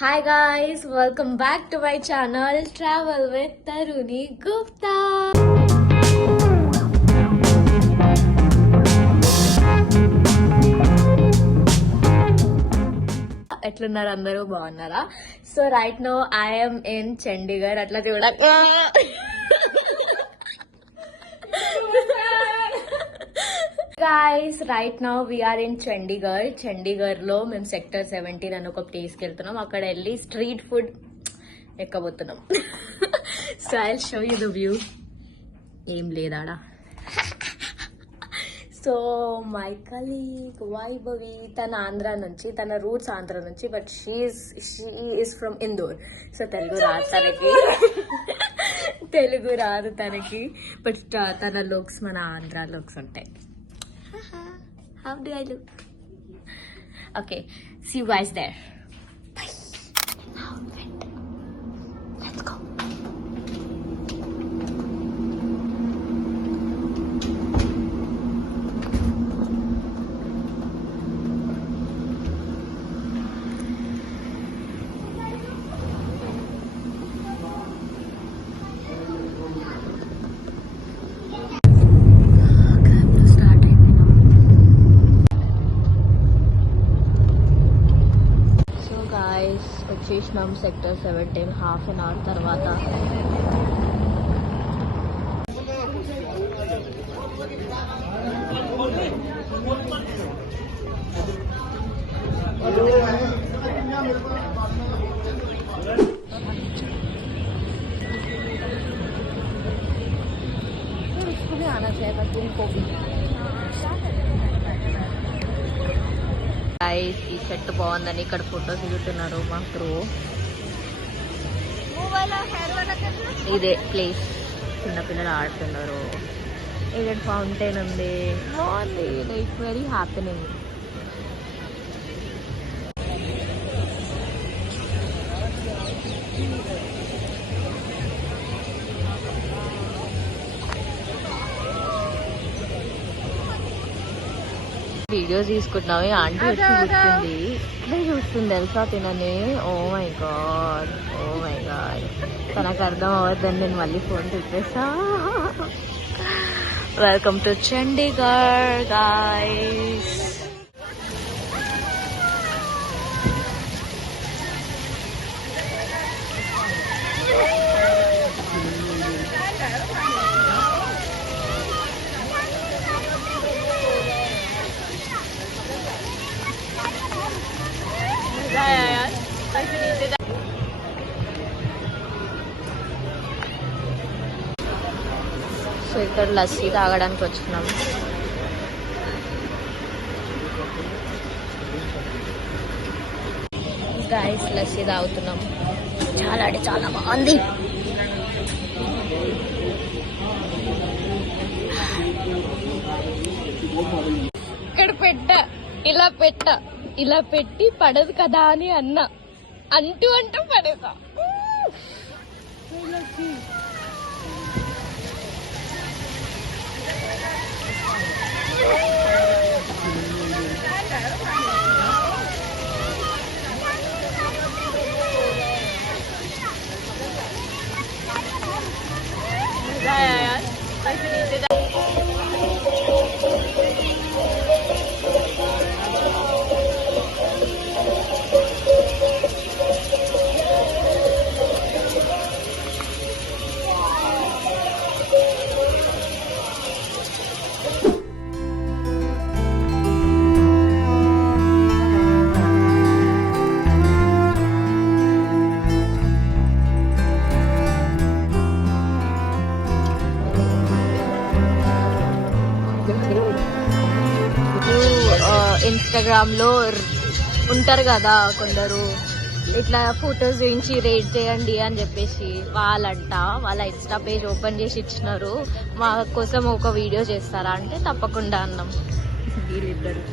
Hi guys, welcome back to my channel Travel with Taruni Gupta. ఎట్లున్నారు అందరూ బాగున్నారా? So right now I am in Chandigarh. అట్లా చూడ guys right now we're in Chandigarh. Chandigarh లో మేము సెక్టర్ 17 అని ఒక ప్లేస్ కి వెళ్తున్నాం. అక్కడ వెళ్ళి స్ట్రీట్ ఫుడ్ ఎక్కబోతున్నాం. So I will show you the view. ఏం లేదాడా. సో మై కలీగ్ వైభవి, తన ఆంధ్ర నుంచి, తన రూట్స్ ఆంధ్ర నుంచి, but she is from Indore. So Telugu రాదు తనకి, తెలుగు రాదు తనకి, బట్ తన లుక్స్ మన ఆంధ్ర లుక్స్ ఉంటాయి. How do I look? Okay, see you guys there. Bye. Let's go. వచ్చేసినాం సెక్టర్ 17 హాఫ్ అన్ అవర్ తర్వాత. आना चाहिए था तुमको भी. ఈ చెట్టు బాగుందని ఇక్కడ ఫోటోస్ దిగుతున్నారు మా క్రూ. ఇదే ప్లేస్, చిన్నపిల్లలు ఆడుతున్నారు. ఇక్కడ ఫౌంటైన్ ఉంది, బాగుంది. Like very happening. వీడియోస్ తీసుకుంటున్నావు. ఆంటీ వచ్చి చూస్తుంది, ఇట్లా చూస్తుంది తెలుసా తినని. Oh my God, oh my God. తనకు అర్థం అవ్వద్దని నేను మళ్ళీ ఫోన్ తిప్పేసా. Welcome to Chandigarh guys. So ఇక్కడ లస్సీ తాగడానికి వచ్చినాం. గైస్ లస్సీ తాగుతున్నాం. చాలా అంటే చాలా బాగుంది. ఇక్కడ ఇలా పెట్టి పడదు కదా అని అన్నా, అంటూ పడేదా. ఇన్స్టాగ్రామ్ లో ఉంటారు కదా కొందరు, ఇట్లా ఫొటోస్ గురించి రేట్ చేయండి అని చెప్పేసి వాళ్ళంట వాళ్ళ ఇన్స్టా పేజ్ ఓపెన్ చేసి ఇచ్చినారు. మా కోసం ఒక వీడియో చేస్తారా అంటే తప్పకుండా అన్నాం. వీళ్ళిద్దరు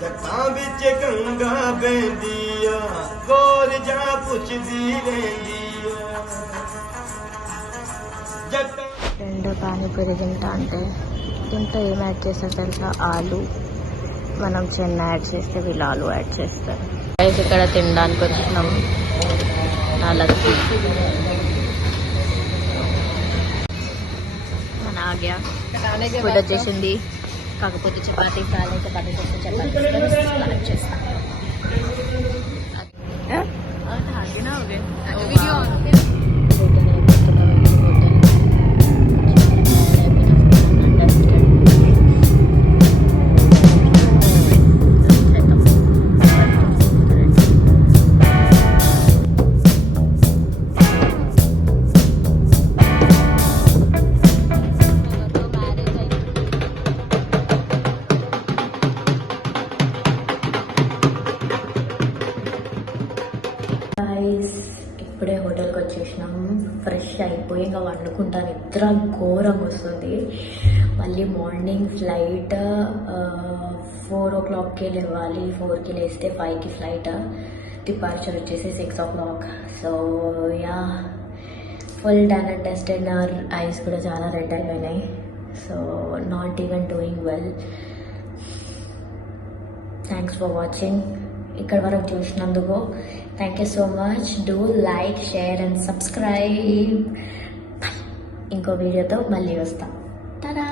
जटां बिच गंगा बहंदी आ गोर जा पुछदी रहंदी आ जटां రెండు పానీపూరి తింటా అంటే దీంట్లో ఏం యాడ్ చేస్తారు తెలుసా? ఆలు. మనం చెన్న యాడ్ చేస్తే వీళ్ళు ఆలు యాడ్ చేస్తారు. రైస్ ఇక్కడ తినడానికి వచ్చినాం. నాలుగు మన ఆగ్యా ఫుడ్ వచ్చేసింది. కాకపోతే చపాతీ కాలే, చపాతీ చేస్తే చపాతీ కలెక్ట్ చేస్తాం. ఇప్పుడే హోటల్కి వచ్చేసినాం. ఫ్రెష్ అయిపోయి ఇంకా వండుకుంటా. నిద్ర ఘోరం వస్తుంది. మళ్ళీ మార్నింగ్ ఫ్లైట్ 4 o'clockకి లేవాలి. 4కి లేస్తే 5కి ఫ్లైట్. డిపార్చర్ వచ్చేసి 6 o'clock. So yeah, full ton and tested. నా ఐస్ కూడా చాలా రెడ్ అయిపోయినాయి. So not even doing well. Thanks for watching. ఇక్కడ వరకు చూసినందుకు thank you so much. Do like, share and subscribe. ఇంకో వీడియోతో మళ్ళీ వస్తాం. Ta-da!